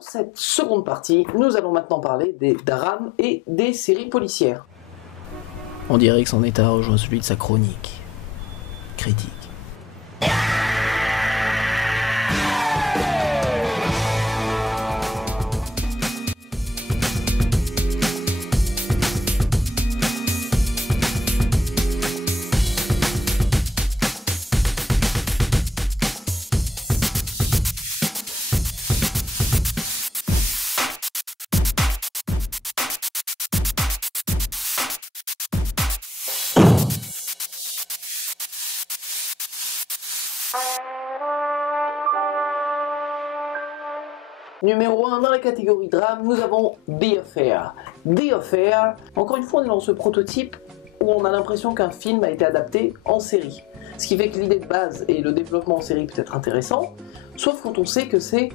Dans cette seconde partie, nous allons maintenant parler des drames et des séries policières. On dirait que son état rejoint celui de sa chronique. Critique. Numéro 1 dans la catégorie drame, nous avons The Affair. The Affair, encore une fois on est dans ce prototype où on a l'impression qu'un film a été adapté en série. Ce qui fait que l'idée de base et le développement en série peut être intéressant, sauf quand on sait que c'est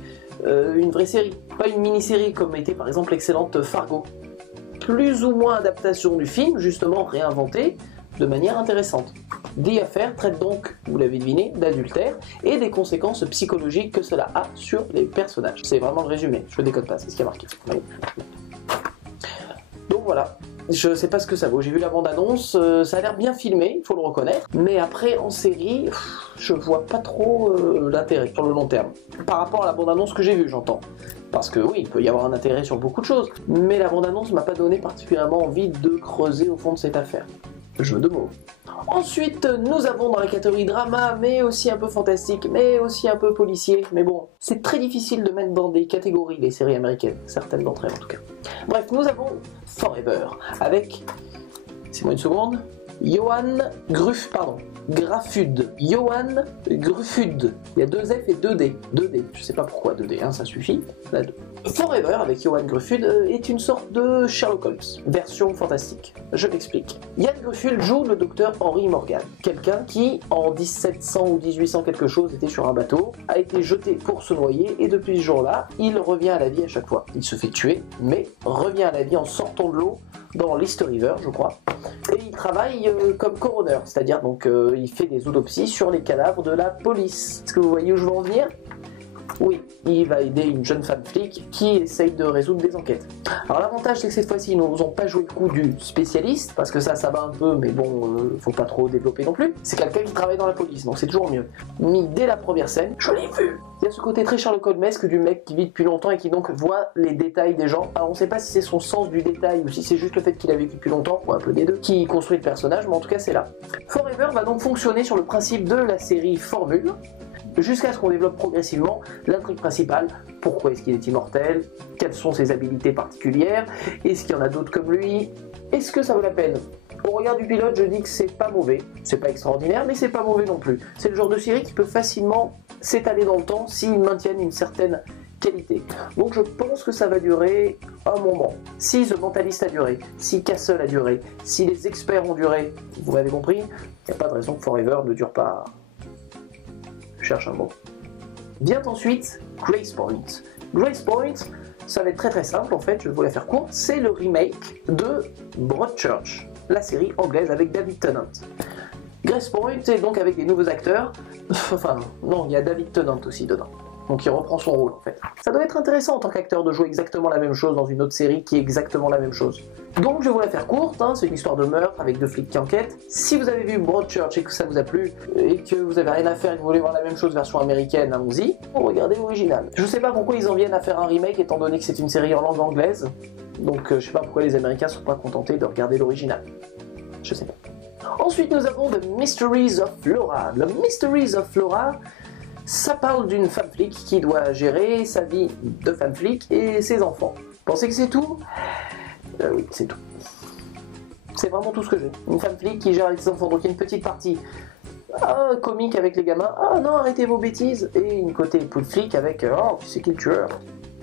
une vraie série, pas une mini-série comme était par exemple l'excellente Fargo. Plus ou moins adaptation du film, justement réinventé de manière intéressante. The Affair traite donc, vous l'avez deviné, d'adultère et des conséquences psychologiques que cela a sur les personnages. C'est vraiment le résumé, je décode pas, c'est ce qui a marqué. Donc voilà, je sais pas ce que ça vaut, j'ai vu la bande-annonce, ça a l'air bien filmé, il faut le reconnaître, mais après en série, je vois pas trop l'intérêt sur le long terme. Par rapport à la bande-annonce que j'ai vue, j'entends. Parce que oui, il peut y avoir un intérêt sur beaucoup de choses, mais la bande-annonce m'a pas donné particulièrement envie de creuser au fond de cette affaire. Jeu de mots. Ensuite, nous avons dans la catégorie drama, mais aussi un peu fantastique, mais aussi un peu policier. Mais bon, c'est très difficile de mettre dans des catégories les séries américaines, certaines d'entre elles en tout cas. Bref, nous avons Forever, avec, c'est moi une seconde, Johan Gruffudd. Johan Gruffudd. Il y a 2 F et 2 D. 2 D. Je sais pas pourquoi 2 D, hein, ça suffit. Là, 2. Forever avec Johan Gruffudd est une sorte de Sherlock Holmes, version fantastique. Je m'explique. Johan Gruffudd joue le docteur Henry Morgan, quelqu'un qui, en 1700 ou 1800 quelque chose, était sur un bateau, a été jeté pour se noyer, et depuis ce jour-là, il revient à la vie à chaque fois. Il se fait tuer, mais revient à la vie en sortant de l'eau dans l'East River, je crois. Et il travaille comme coroner, c'est-à-dire donc il fait des autopsies sur les cadavres de la police. Est-ce que vous voyez où je veux en venir ? Oui, il va aider une jeune femme flic qui essaye de résoudre des enquêtes. Alors l'avantage c'est que cette fois-ci ils nous ont pas joué le coup du spécialiste, parce que ça va un peu, mais bon, faut pas trop développer non plus. C'est quelqu'un qui travaille dans la police, donc c'est toujours mieux. Mais dès la première scène, je l'ai vu. Il y a ce côté très Sherlock Holmesque du mec qui vit depuis longtemps et qui donc voit les détails des gens. Alors on sait pas si c'est son sens du détail ou si c'est juste le fait qu'il a vécu depuis longtemps, ou un peu des deux, qui construit le personnage, mais en tout cas c'est là. Forever va donc fonctionner sur le principe de la série Formule, jusqu'à ce qu'on développe progressivement l'intrigue principale. Pourquoi est-ce qu'il est immortel? Quelles sont ses habilités particulières? Est-ce qu'il y en a d'autres comme lui? Est-ce que ça vaut la peine? Au regard du pilote, je dis que c'est pas mauvais. C'est pas extraordinaire, mais c'est pas mauvais non plus. C'est le genre de série qui peut facilement s'étaler dans le temps s'ils maintiennent une certaine qualité. Donc je pense que ça va durer un moment. Si The Mentalist a duré, si Castle a duré, si les experts ont duré, vous m'avez compris, il n'y a pas de raison que Forever ne dure pas. Cherche un mot. Vient ensuite Grace Point. Grace Point, ça va être très simple en fait, je vais vous la faire courte, c'est le remake de Broadchurch, la série anglaise avec David Tennant. Grace Point est donc avec des nouveaux acteurs, enfin non, il y a David Tennant aussi dedans. Donc il reprend son rôle en fait. Ça doit être intéressant en tant qu'acteur de jouer exactement la même chose dans une autre série qui est exactement la même chose. Donc je vais vous la faire courte, hein, c'est une histoire de meurtre avec 2 flics qui enquêtent. Si vous avez vu Broadchurch et que ça vous a plu, et que vous avez rien à faire et que vous voulez voir la même chose version américaine, allons-y, regardez l'original. Je sais pas pourquoi ils en viennent à faire un remake étant donné que c'est une série en langue anglaise, donc je sais pas pourquoi les Américains sont pas contentés de regarder l'original. Je sais pas. Ensuite nous avons The Mysteries of Laura. The Mysteries of Laura, ça parle d'une femme flic qui doit gérer sa vie de femme flic et ses enfants. Pensez que c'est tout? Oui, c'est tout. C'est vraiment tout ce que j'ai. Une femme flic qui gère ses enfants, donc il y a une petite partie comique avec les gamins. Ah non, arrêtez vos bêtises. Et une côté poule flic avec oh, qui c'est qui le tueur?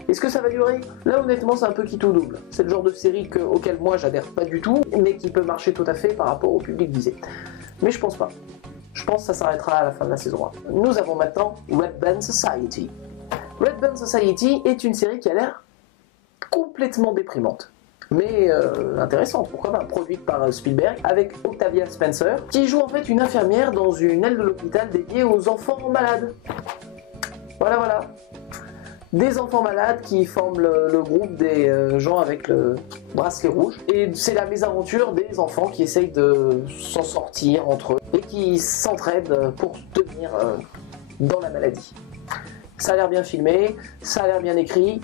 Est-ce que ça va durer? Là honnêtement c'est un peu qui tout double. C'est le genre de série auquel moi j'adhère pas du tout, mais qui peut marcher tout à fait par rapport au public visé. Mais je pense pas. Je pense que ça s'arrêtera à la fin de la saison 1. Nous avons maintenant Red Band Society. Red Band Society est une série qui a l'air complètement déprimante. Mais intéressante, pourquoi pas, produite par Spielberg, avec Octavia Spencer, qui joue en fait une infirmière dans une aile de l'hôpital dédiée aux enfants malades. Voilà. des enfants malades qui forment le groupe des gens avec le bracelet rouge. Et c'est la mésaventure des enfants qui essayent de s'en sortir entre eux et qui s'entraident pour tenir dans la maladie. Ça a l'air bien filmé, ça a l'air bien écrit,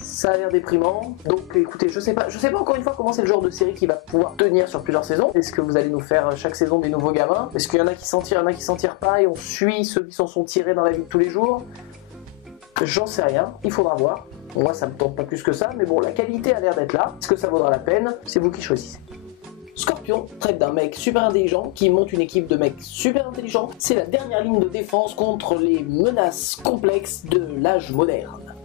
ça a l'air déprimant. Donc écoutez, je sais pas encore une fois comment c'est le genre de série qui va pouvoir tenir sur plusieurs saisons. Est-ce que vous allez nous faire chaque saison des nouveaux gamins? Est-ce qu'il y en a qui s'en tirent, il y en a qui s'en tirent pas et on suit ceux qui s'en sont tirés dans la vie de tous les jours? J'en sais rien, il faudra voir. Moi ça me tente pas plus que ça, mais bon, la qualité a l'air d'être là. Est-ce que ça vaudra la peine? C'est vous qui choisissez. Scorpion traite d'un mec super intelligent qui monte une équipe de mecs super intelligents. C'est la dernière ligne de défense contre les menaces complexes de l'âge moderne.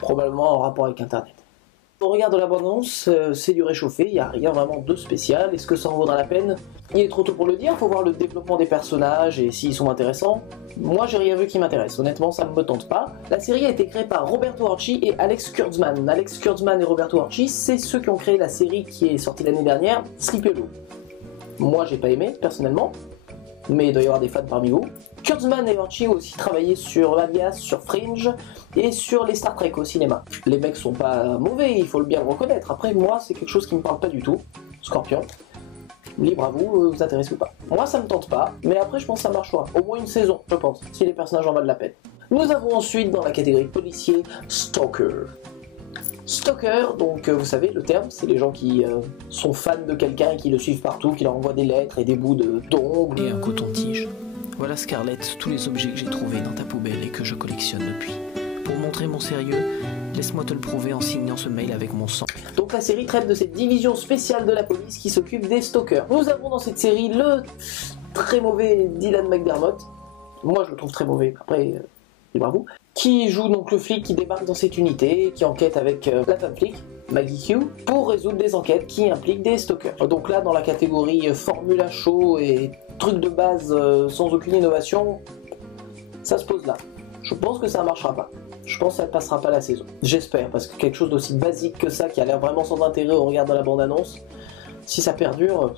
Probablement en rapport avec Internet. Au regard de la bande-annonce, c'est du réchauffé, il n'y a rien vraiment de spécial. Est-ce que ça en vaudra la peine? Il est trop tôt pour le dire, il faut voir le développement des personnages et s'ils sont intéressants. Moi j'ai rien vu qui m'intéresse, honnêtement ça ne me tente pas. La série a été créée par Roberto Orci et Alex Kurtzman. Alex Kurtzman et Roberto Orci, c'est ceux qui ont créé la série qui est sortie l'année dernière, Sleepy Hollow. Moi j'ai pas aimé, personnellement, mais il doit y avoir des fans parmi vous. Kurtzman et Orci ont aussi travaillé sur Alias, sur Fringe et sur les Star Trek au cinéma. Les mecs sont pas mauvais, il faut bien le reconnaître. Après, moi, c'est quelque chose qui me parle pas du tout. Scorpion. Libre à vous, vous intéresse ou pas. Moi, ça me tente pas, mais après, je pense que ça marchera. Au moins une saison, je pense, si les personnages en valent la peine. Nous avons ensuite, dans la catégorie policier, Stalker. Stalker, donc vous savez le terme, c'est les gens qui sont fans de quelqu'un et qui le suivent partout, qui leur envoient des lettres et des bouts d'ongles. Et un coton-tige. Voilà Scarlett, tous les objets que j'ai trouvés dans ta poubelle et que je collectionne depuis. Pour montrer mon sérieux, laisse-moi te le prouver en signant ce mail avec mon sang. Donc la série traite de cette division spéciale de la police qui s'occupe des stalkers. Nous avons dans cette série le très mauvais Dylan McDermott. Moi je le trouve très mauvais, après, bravo. Qui joue donc le flic qui débarque dans cette unité, qui enquête avec la femme flic, Maggie Q, pour résoudre des enquêtes qui impliquent des stalkers. Donc là, dans la catégorie formule à chaud et trucs de base sans aucune innovation, ça se pose là. Je pense que ça ne marchera pas. Je pense que ça ne passera pas la saison. J'espère, parce que quelque chose d'aussi basique que ça, qui a l'air vraiment sans intérêt au regard de la bande-annonce, si ça perdure...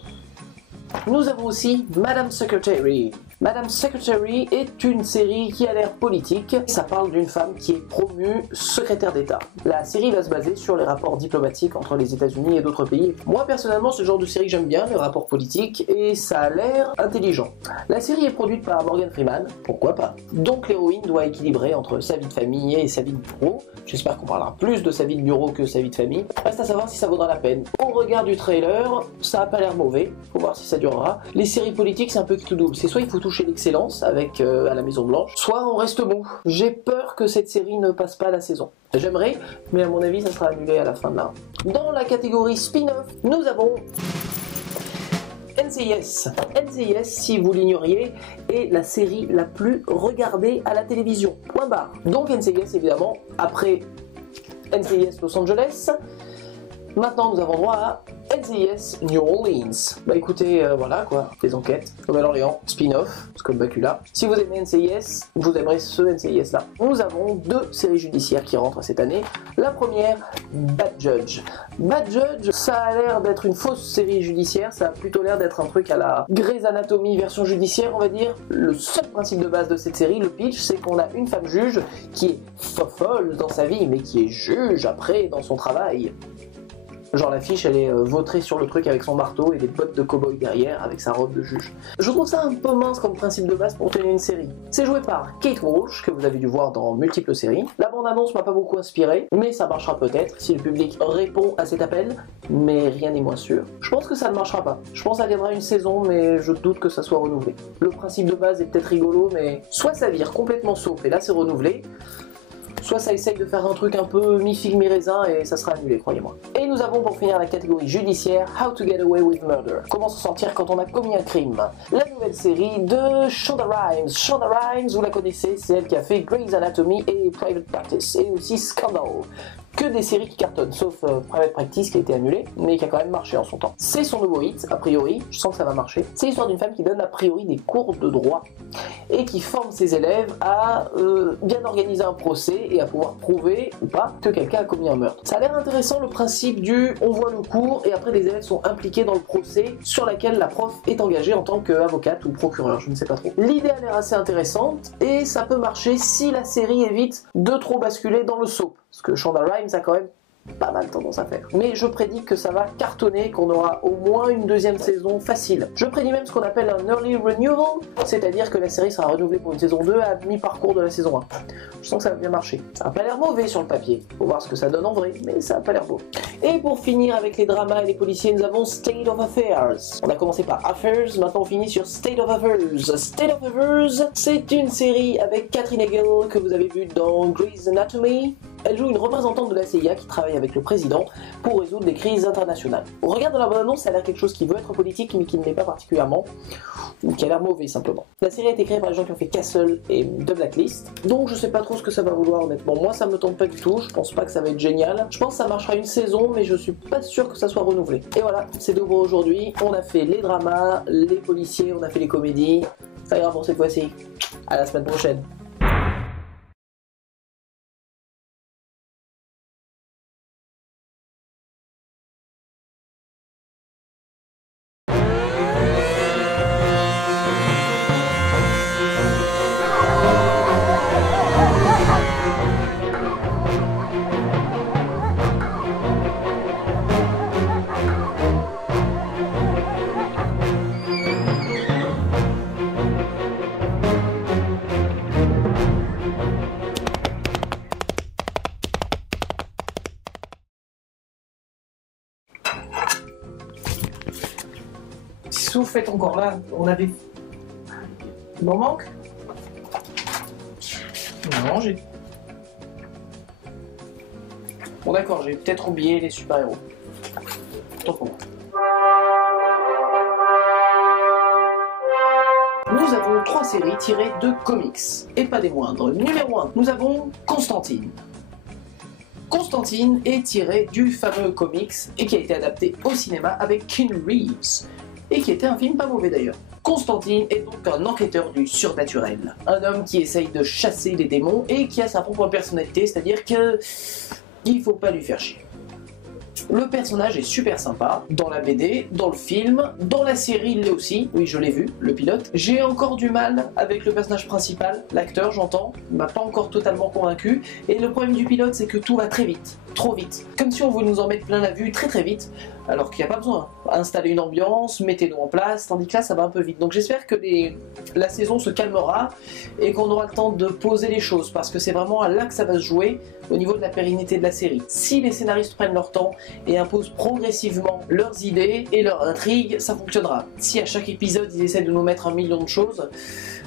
Nous avons aussi Madame Secretary. Madame Secretary est une série qui a l'air politique. Ça parle d'une femme qui est promue secrétaire d'État. La série va se baser sur les rapports diplomatiques entre les États-Unis et d'autres pays. Moi personnellement, c'est le genre de série que j'aime bien, les rapports politiques, et ça a l'air intelligent. La série est produite par Morgan Freeman, pourquoi pas. Donc l'héroïne doit équilibrer entre sa vie de famille et sa vie de bureau. J'espère qu'on parlera plus de sa vie de bureau que sa vie de famille. Reste à savoir si ça vaudra la peine. Au regard du trailer, ça a pas l'air mauvais. Faut voir si ça durera. Les séries politiques, c'est un peu qui tout double. C'est soit il faut toucher l'excellence avec à la Maison Blanche, soit on reste bon. J'ai peur que cette série ne passe pas la saison. J'aimerais, mais à mon avis, ça sera annulé à la fin de la. Dans la catégorie spin-off, nous avons NCIS. NCIS, si vous l'ignoriez, est la série la plus regardée à la télévision. Point barre. Donc NCIS, évidemment, après NCIS Los Angeles, maintenant nous avons droit à NCIS New Orleans. Bah écoutez, voilà quoi, des enquêtes, Nouvelle-Orléans, spin-off, comme Bacula. Si vous aimez NCIS, vous aimerez ce NCIS là. Nous avons deux séries judiciaires qui rentrent cette année. La première, Bad Judge. Bad Judge, ça a l'air d'être une fausse série judiciaire, ça a plutôt l'air d'être un truc à la Grey's Anatomy version judiciaire, on va dire. Le seul principe de base de cette série, le pitch, c'est qu'on a une femme juge qui est folle dans sa vie, mais qui est juge après dans son travail. Genre l'affiche elle est vautrée sur le truc avec son marteau et des bottes de cow-boy derrière avec sa robe de juge. Je trouve ça un peu mince comme principe de base pour tenir une série. C'est joué par Kate Walsh, que vous avez dû voir dans multiples séries. La bande-annonce m'a pas beaucoup inspiré, mais ça marchera peut-être si le public répond à cet appel, mais rien n'est moins sûr. Je pense que ça ne marchera pas. Je pense que ça viendra une saison, mais je doute que ça soit renouvelé. Le principe de base est peut-être rigolo, mais soit ça vire complètement sauf et là c'est renouvelé, soit ça essaye de faire un truc un peu mi-figue mi-raisin et ça sera annulé, croyez-moi. Et nous avons pour finir la catégorie judiciaire How to Get Away with Murder. Comment s'en sortir quand on a commis un crime. La nouvelle série de Shonda Rhimes. Shonda Rhimes, vous la connaissez, c'est elle qui a fait Grey's Anatomy et Private Practice, et aussi Scandal. Que des séries qui cartonnent, sauf Private Practice qui a été annulée, mais qui a quand même marché en son temps. C'est son nouveau hit, a priori, je sens que ça va marcher. C'est l'histoire d'une femme qui donne a priori des cours de droit. et qui forme ses élèves à bien organiser un procès et à pouvoir prouver ou pas que quelqu'un a commis un meurtre. Ça a l'air intéressant le principe du on voit le cours et après les élèves sont impliqués dans le procès sur laquelle la prof est engagée en tant qu'avocate ou procureur, je ne sais pas trop. L'idée a l'air assez intéressante et ça peut marcher si la série évite de trop basculer dans le soap, parce que Shonda Rhimes a quand même pas mal tendance à faire. Mais je prédis que ça va cartonner, qu'on aura au moins une deuxième saison facile. Je prédis même ce qu'on appelle un early renewal, c'est-à-dire que la série sera renouvelée pour une saison 2 à mi-parcours de la saison 1. Je sens que ça va bien marcher. Ça n'a pas l'air mauvais sur le papier. Faut voir ce que ça donne en vrai, mais ça n'a pas l'air beau. Et pour finir avec les dramas et les policiers, nous avons State of Affairs. On a commencé par Affairs, maintenant on finit sur State of Affairs. State of Affairs, c'est une série avec Katherine Heigl que vous avez vu dans Grey's Anatomy. Elle joue une représentante de la CIA qui travaille avec le président pour résoudre des crises internationales. Au regard de la bande-annonce, ça a l'air quelque chose qui veut être politique mais qui ne l'est pas particulièrement, ou qui a l'air mauvais simplement. La série a été créée par les gens qui ont fait Castle et The Blacklist, donc je sais pas trop ce que ça va vouloir honnêtement. Moi ça me tente pas du tout, je pense pas que ça va être génial. Je pense que ça marchera une saison mais je suis pas sûr que ça soit renouvelé. Et voilà, c'est tout pour aujourd'hui. On a fait les dramas, les policiers, on a fait les comédies. Ça ira pour cette fois-ci. À la semaine prochaine. Si vous faites encore là, on avait... Il m'en manque? Non, j'ai... Bon d'accord, j'ai peut-être oublié les super-héros. Tant pour moi. Nous avons 3 séries tirées de comics, et pas des moindres. Numéro 1, nous avons Constantine. Constantine est tiré du fameux comics et qui a été adapté au cinéma avec Keanu Reeves, et qui était un film pas mauvais d'ailleurs. Constantine est donc un enquêteur du surnaturel, un homme qui essaye de chasser les démons et qui a sa propre personnalité, c'est-à-dire que il faut pas lui faire chier. Le personnage est super sympa, dans la BD, dans le film, dans la série il l'est aussi, oui je l'ai vu, le pilote. J'ai encore du mal avec le personnage principal, l'acteur j'entends, il m'a pas encore totalement convaincu, et le problème du pilote c'est que tout va très vite, trop vite. Comme si on voulait nous en mettre plein la vue très très vite, alors qu'il n'y a pas besoin. Installer une ambiance, mettez-nous en place, tandis que là ça va un peu vite. Donc j'espère que la saison se calmera et qu'on aura le temps de poser les choses, parce que c'est vraiment là que ça va se jouer au niveau de la pérennité de la série. Si les scénaristes prennent leur temps et imposent progressivement leurs idées et leurs intrigues, ça fonctionnera. Si à chaque épisode ils essaient de nous mettre 1 million de choses,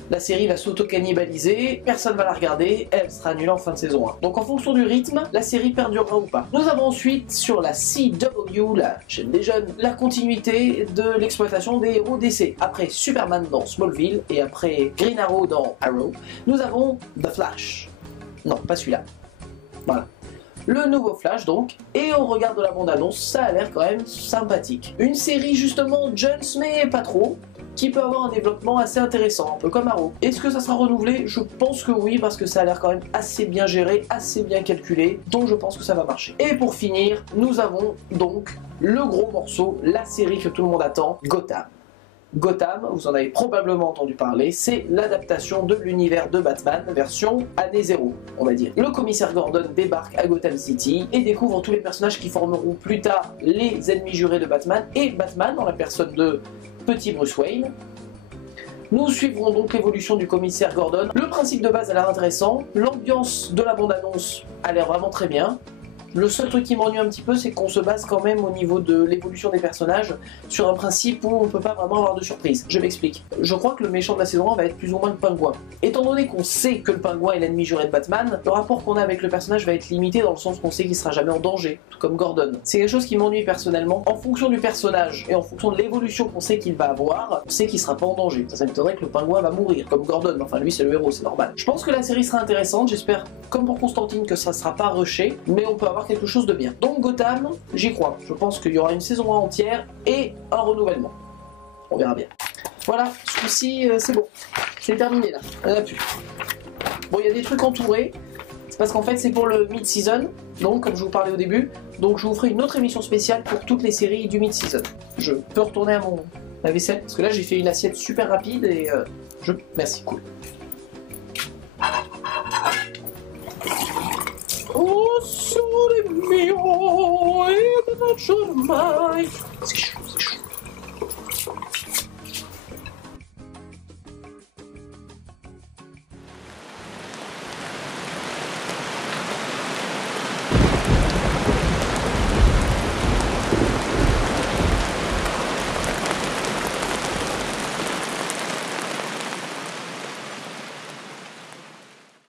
la série va s'auto-cannibaliser, personne va la regarder, elle sera annulée en fin de saison 1. Donc en fonction du rythme, la série perdurera ou pas. Nous avons ensuite sur la CW, la chaîne des jeunes, la continuité de l'exploitation des héros DC. Après Superman dans Smallville et après Green Arrow dans Arrow, nous avons The Flash. Non, pas celui-là. Voilà. Le nouveau Flash donc, et au regard de la bande-annonce, ça a l'air quand même sympathique. Une série justement Jones mais pas trop, qui peut avoir un développement assez intéressant, un peu comme Arrow. Est-ce que ça sera renouvelé? Je pense que oui, parce que ça a l'air quand même assez bien géré, assez bien calculé, donc je pense que ça va marcher. Et pour finir, nous avons donc le gros morceau, la série que tout le monde attend, Gotham. Gotham, vous en avez probablement entendu parler, c'est l'adaptation de l'univers de Batman, version année 0, on va dire. Le commissaire Gordon débarque à Gotham City et découvre tous les personnages qui formeront plus tard les ennemis jurés de Batman, et Batman, dans la personne de petit Bruce Wayne. Nous suivrons donc l'évolution du commissaire Gordon. Le principe de base a l'air intéressant, l'ambiance de la bande-annonce a l'air vraiment très bien. Le seul truc qui m'ennuie un petit peu, c'est qu'on se base quand même au niveau de l'évolution des personnages sur un principe où on peut pas vraiment avoir de surprise. Je m'explique. Je crois que le méchant de la saison 1 va être plus ou moins le pingouin. Étant donné qu'on sait que le pingouin est l'ennemi juré de Batman, le rapport qu'on a avec le personnage va être limité dans le sens qu'on sait qu'il sera jamais en danger, tout comme Gordon. C'est quelque chose qui m'ennuie personnellement. En fonction du personnage et en fonction de l'évolution qu'on sait qu'il va avoir, on sait qu'il sera pas en danger. Ça m'étonnerait que le pingouin va mourir, comme Gordon. Enfin lui c'est le héros, c'est normal. Je pense que la série sera intéressante, j'espère, comme pour Constantine, que ça sera pas rushé, mais on peut avoir quelque chose de bien. Donc Gotham, j'y crois. Je pense qu'il y aura une saison 1 entière et un renouvellement. On verra bien. Voilà, ce coup-ci, c'est bon. C'est terminé là, il n'y en a plus. Bon, il y a des trucs entourés. C'est parce qu'en fait, c'est pour le mid-season. Donc, comme je vous parlais au début, donc je vous ferai une autre émission spéciale pour toutes les séries du mid-season. Je peux retourner à ma vaisselle, parce que là, j'ai fait une assiette super rapide et Merci, cool. Oh, sole mio, e non c'è mai. C'est chaud, c'est chaud.